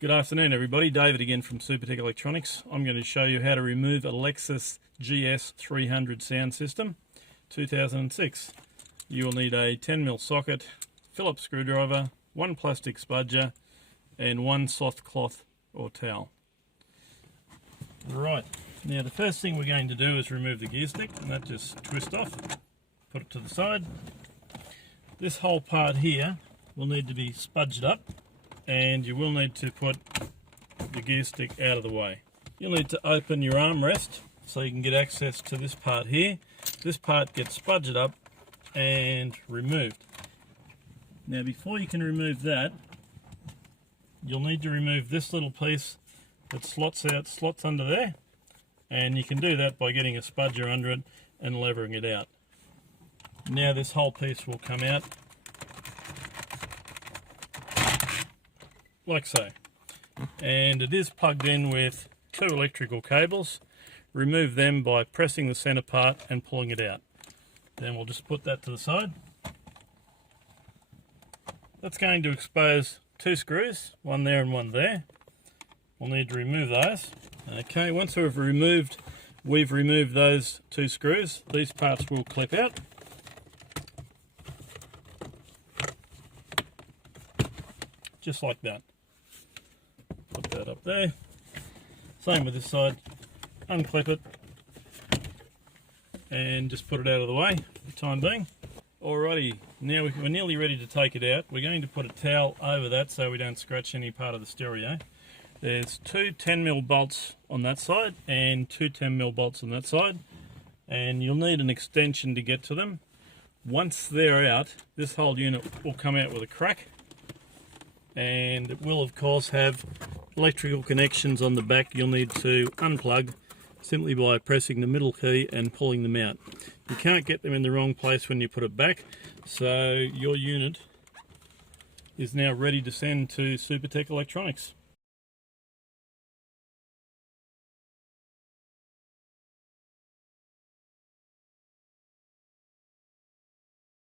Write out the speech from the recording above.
Good afternoon everybody, David again from Supertech Electronics. I'm going to show you how to remove a Lexus GS300 sound system, 2006. You will need a 10mm socket, Phillips screwdriver, one plastic spudger and one soft cloth or towel. Right, now the first thing we're going to do is remove the gear stick, and that just twist off, put it to the side. This whole part here will need to be spudged up, and you will need to put the gear stick out of the way. You'll need to open your armrest so you can get access to this part here. This part gets spudged up and removed. Now before you can remove that, you'll need to remove this little piece that slots under there, and you can do that by getting a spudger under it and levering it out. Now this whole piece will come out like so, and it is plugged in with two electrical cables. Remove them by pressing the center part and pulling it out. Then we'll just put that to the side. That's going to expose two screws, one there and one there. We'll need to remove those. Okay, once we've removed those two screws, these parts will clip out. Just like that. Put that up there. Same with this side. Unclip it and just put it out of the way for the time being. Alrighty, now we're nearly ready to take it out. We're going to put a towel over that so we don't scratch any part of the stereo. There's two 10mm bolts on that side and two 10mm bolts on that side, and you'll need an extension to get to them. Once they're out, this whole unit will come out with a crack, and it will of course have electrical connections on the back you'll need to unplug simply by pressing the middle key and pulling them out. You can't get them in the wrong place when you put it back, so your unit is now ready to send to Supertech Electronics.